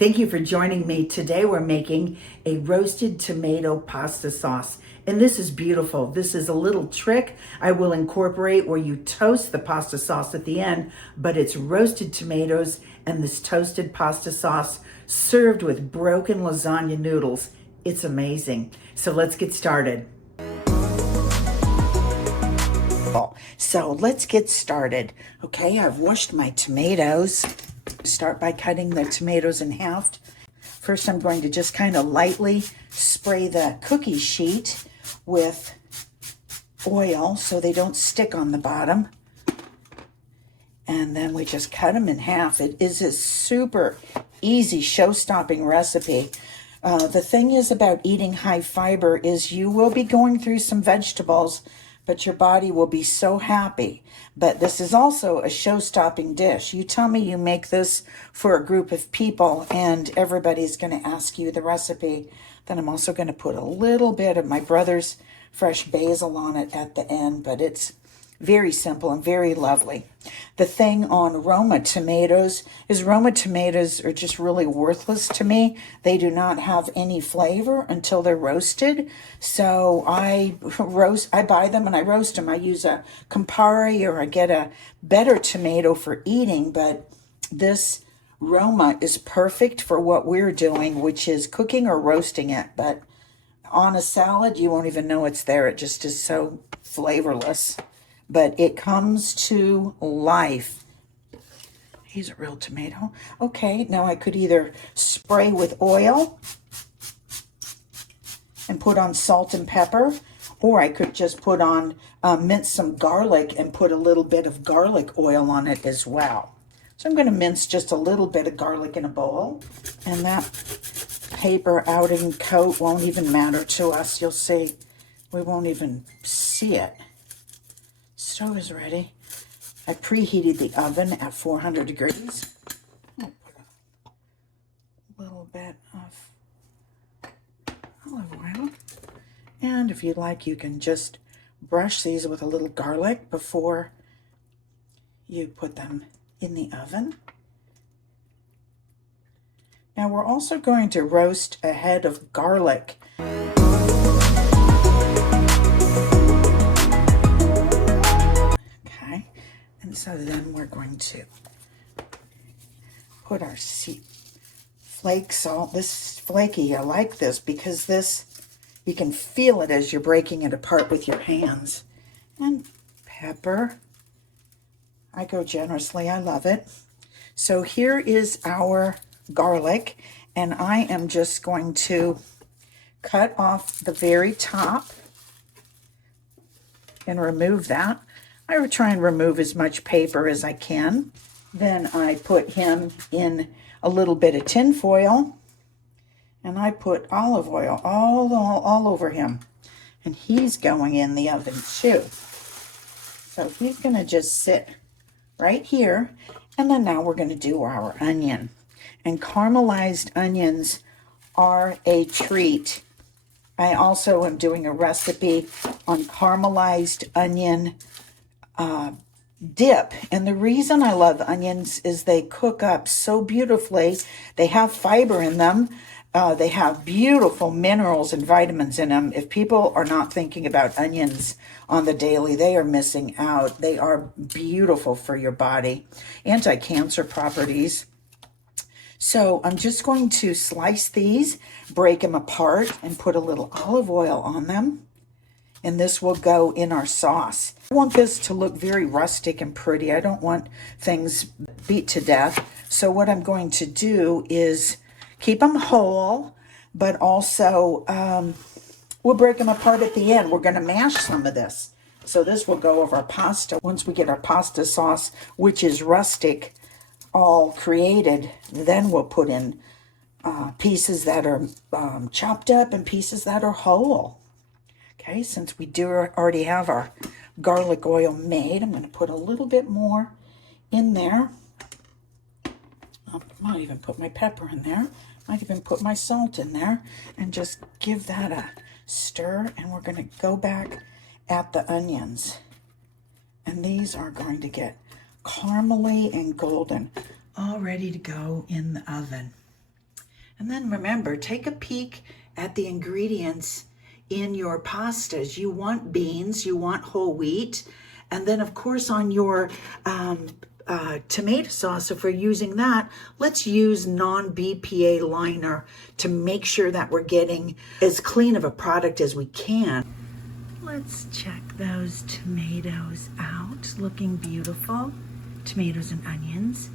Thank you for joining me. Today we're making a roasted tomato pasta sauce. And this is beautiful. This is a little trick I will incorporate where you toast the pasta sauce at the end, but it's roasted tomatoes and this toasted pasta sauce served with broken lasagna noodles. It's amazing. So let's get started. So let's get started. Okay, I've washed my tomatoes. Start by cutting the tomatoes in half. First, I'm going to just kind of lightly spray the cookie sheet with oil so they don't stick on the bottom. And then we just cut them in half. It is a super easy show-stopping recipe. The thing is about eating high fiber is you will be going through some vegetables, but your body will be so happy. But this is also a show-stopping dish. You tell me you make this for a group of people and everybody's going to ask you the recipe. Then I'm also going to put a little bit of my brother's fresh basil on it at the end, but it's very simple and very lovely. The thing on Roma tomatoes is Roma tomatoes are just really worthless to me. They do not have any flavor until they're roasted. So I buy them and I roast them. I use a Campari or I get a better tomato for eating, but this Roma is perfect for what we're doing, which is cooking or roasting it. But on a salad, you won't even know it's there. It just is so flavorless. But it comes to life. He's a real tomato. Okay, now I could either spray with oil and put on salt and pepper, or I could just put on, mince some garlic and put a little bit of garlic oil on it as well. So I'm going to mince just a little bit of garlic in a bowl. And that paper outing coat won't even matter to us. You'll see, we won't even see it. Stove is ready. I preheated the oven at 400 degrees. I'll put a little bit of olive oil. And if you'd like, you can just brush these with a little garlic before you put them in the oven. Now we're also going to roast a head of garlic. And so then we're going to put our flake salt. This is flaky. I like this because this, you can feel it as you're breaking it apart with your hands. And pepper. I go generously. I love it. So here is our garlic. And I am just going to cut off the very top and remove that. I would try and remove as much paper as I can. Then I put him in a little bit of tin foil, and I put olive oil all over him. And he's going in the oven too. So he's going to just sit right here. And then now we're going to do our onion. And caramelized onions are a treat. I also am doing a recipe on caramelized onion dip. And the reason I love onions is they cook up so beautifully. They have fiber in them. They have beautiful minerals and vitamins in them. If people are not thinking about onions on the daily, they are missing out. They are beautiful for your body. Anti-cancer properties. So I'm just going to slice these, break them apart, and put a little olive oil on them. And this will go in our sauce. I want this to look very rustic and pretty. I don't want things beat to death. So what I'm going to do is keep them whole, but also we'll break them apart at the end. We're going to mash some of this. So this will go over our pasta. Once we get our pasta sauce, which is rustic, all created, then we'll put in pieces that are chopped up and pieces that are whole. Okay, since we do already have our garlic oil made, I'm going to put a little bit more in there. I might even put my pepper in there. Might even put my salt in there and just give that a stir. And we're going to go back at the onions. And these are going to get caramely and golden, all ready to go in the oven. And then remember, take a peek at the ingredients in your pastas. You want beans, you want whole wheat, and then of course on your tomato sauce, if we're using that, let's use non-BPA liner to make sure that we're getting as clean of a product as we can. Let's check those tomatoes out, looking beautiful. Tomatoes and onions.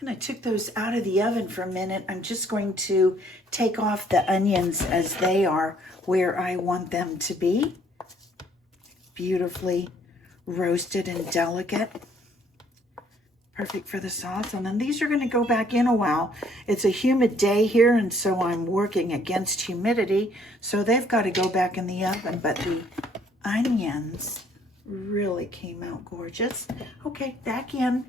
And I took those out of the oven for a minute. I'm just going to take off the onions as they are where I want them to be. Beautifully roasted and delicate. Perfect for the sauce. And then these are going to go back in a while. It's a humid day here, and so I'm working against humidity. So they've got to go back in the oven. But the onions really came out gorgeous. Okay, back in.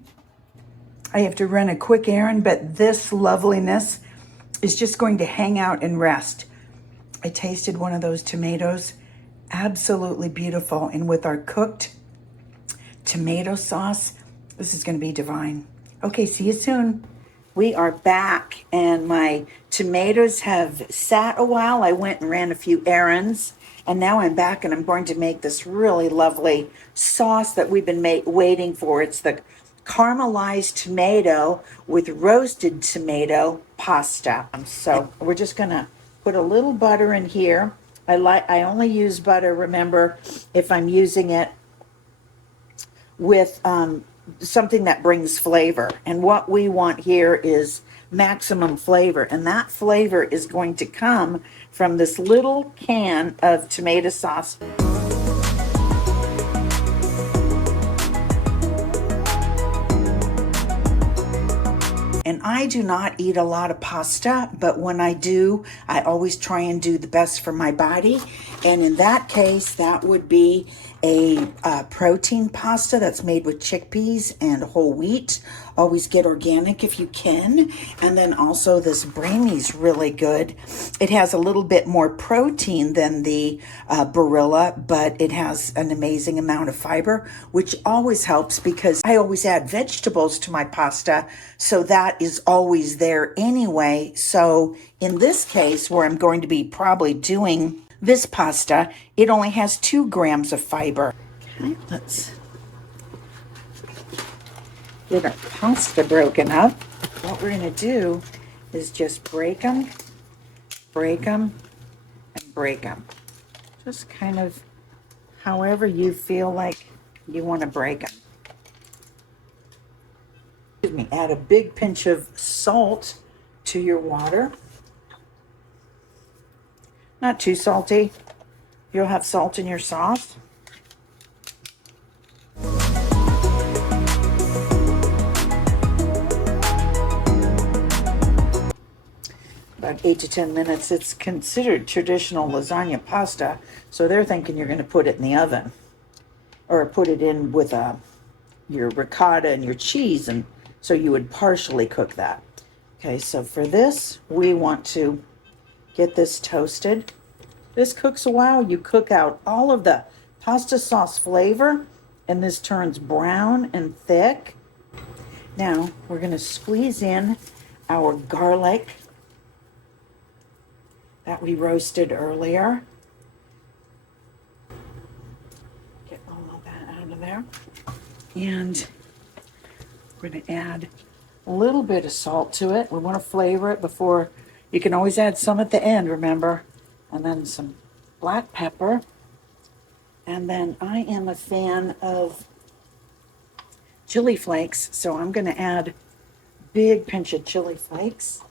I have to run a quick errand, but this loveliness is just going to hang out and rest. I tasted one of those tomatoes, absolutely beautiful. And with our cooked tomato sauce, this is going to be divine. Okay, see you soon. We are back, and my tomatoes have sat a while. I went and ran a few errands, and now I'm back, and I'm going to make this really lovely sauce that we've been waiting for. It's the caramelized tomato with roasted tomato pasta. So we're just gonna put a little butter in here. I only use butter, remember, if I'm using it with something that brings flavor. And what we want here is maximum flavor, and that flavor is going to come from this little can of tomato sauce. And I do not eat a lot of pasta, but when I do, I always try and do the best for my body. And in that case, that would be a protein pasta that's made with chickpeas and whole wheat. Always get organic if you can. And then also this Braimy's really good. It has a little bit more protein than the Barilla, but it has an amazing amount of fiber, which always helps because I always add vegetables to my pasta, so that is always there anyway. So in this case, where I'm going to be probably doing this pasta, it only has 2 grams of fiber. Okay, let's get our pasta broken up. What we're going to do is just break them, and break them. Just kind of however you feel like you want to break them. Excuse me, add a big pinch of salt to your water. Not too salty. You'll have salt in your sauce. About 8 to 10 minutes. It's considered traditional lasagna pasta, so they're thinking you're going to put it in the oven or put it in with your ricotta and your cheese, and so you would partially cook that. Okay, so for this, we want to get this toasted. This cooks a while. You cook out all of the pasta sauce flavor, and this turns brown and thick. Now, we're going to squeeze in our garlic that we roasted earlier. Get all of that out of there. And we're going to add a little bit of salt to it. We want to flavor it before. You can always add some at the end, remember. And then some black pepper. And then I am a fan of chili flakes, so I'm going to add a big pinch of chili flakes.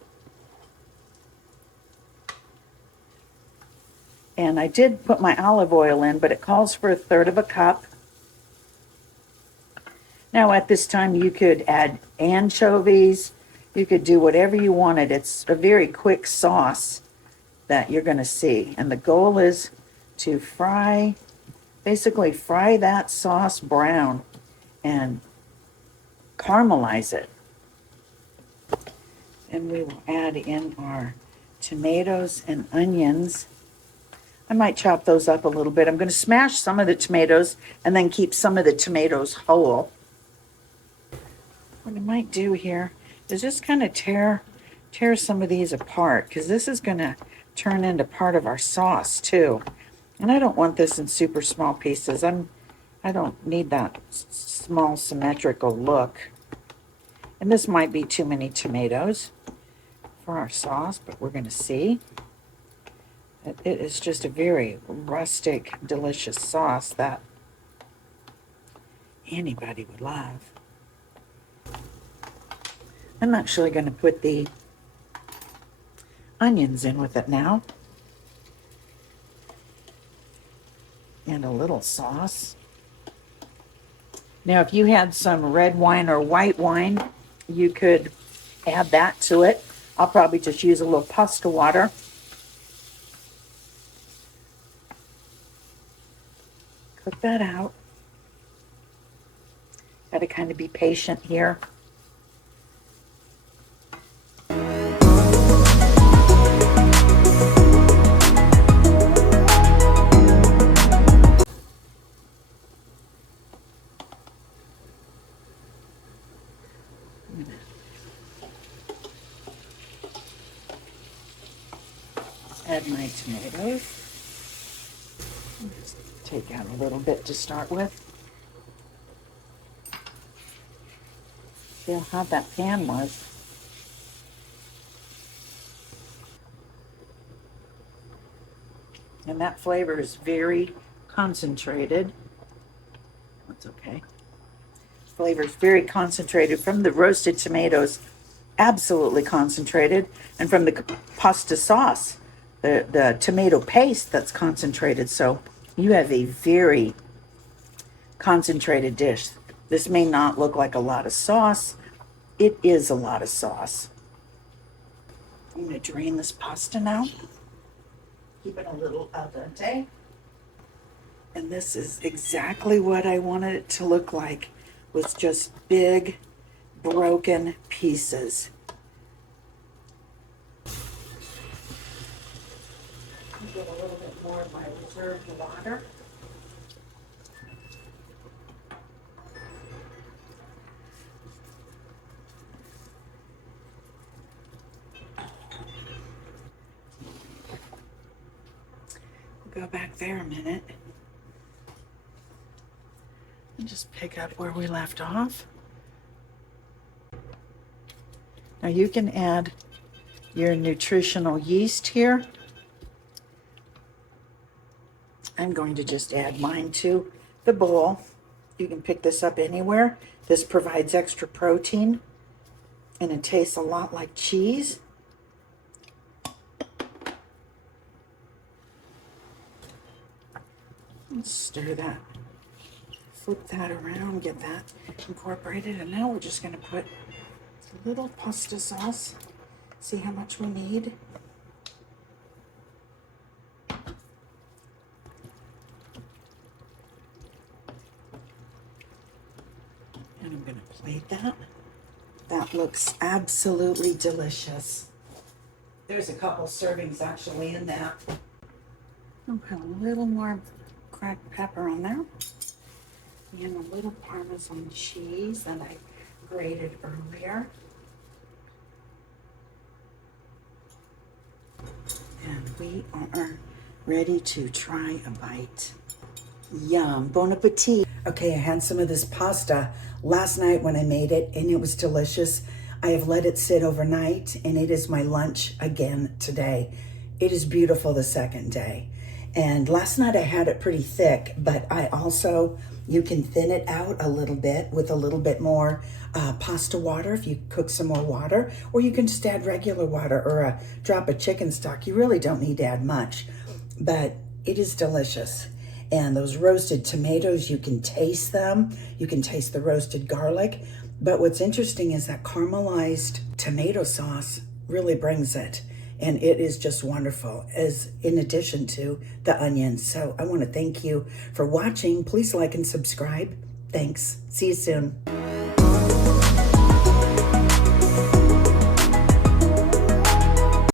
And I did put my olive oil in, but it calls for 1/3 cup. Now at this time you could add anchovies. You could do whatever you wanted. It's a very quick sauce that you're going to see. And the goal is to basically fry that sauce brown and caramelize it. And we will add in our tomatoes and onions. I might chop those up a little bit. I'm going to smash some of the tomatoes and then keep some of the tomatoes whole. What I might do here is just kind of tear some of these apart, because this is going to turn into part of our sauce too. And I don't want this in super small pieces. I don't need that small symmetrical look. And this might be too many tomatoes for our sauce, but we're going to see. It is just a very rustic, delicious sauce that anybody would love. I'm actually going to put the onions in with it now. And a little sauce. Now, if you had some red wine or white wine, you could add that to it. I'll probably just use a little pasta water. Cook that out. Got to kind of be patient here. Add my tomatoes. Just take out a little bit to start with. See how hot that pan was. And that flavor is very concentrated. That's okay. Flavor is very concentrated from the roasted tomatoes, absolutely concentrated, and from the pasta sauce, the tomato paste that's concentrated. So you have a very concentrated dish. This may not look like a lot of sauce. It is a lot of sauce. I'm going to drain this pasta now. Keep it a little al dente. And this is exactly what I wanted it to look like, with just big, broken pieces. Get a little bit more of my reserved water. Go back there a minute and just pick up where we left off. Now you can add your nutritional yeast here. I'm going to just add mine to the bowl. You can pick this up anywhere. This provides extra protein and it tastes a lot like cheese. Let's stir that, flip that around, get that incorporated, and now we're just going to put a little pasta sauce. See how much we need. And I'm going to plate that. That looks absolutely delicious. There's a couple servings actually in that. I'll put a little more cracked pepper on there and a little Parmesan cheese that I grated earlier. And we are ready to try a bite. Yum, bon appetit. Okay, I had some of this pasta last night when I made it, and it was delicious. I have let it sit overnight, and it is my lunch again today. It is beautiful the second day. And last night I had it pretty thick, but I also, you can thin it out a little bit with a little bit more pasta water if you cook some more water, or you can just add regular water or a drop of chicken stock. You really don't need to add much, but it is delicious. And those roasted tomatoes, you can taste them. You can taste the roasted garlic. But what's interesting is that caramelized tomato sauce really brings it. And it is just wonderful, as in addition to the onions. So I want to thank you for watching. Please like and subscribe. Thanks. See you soon.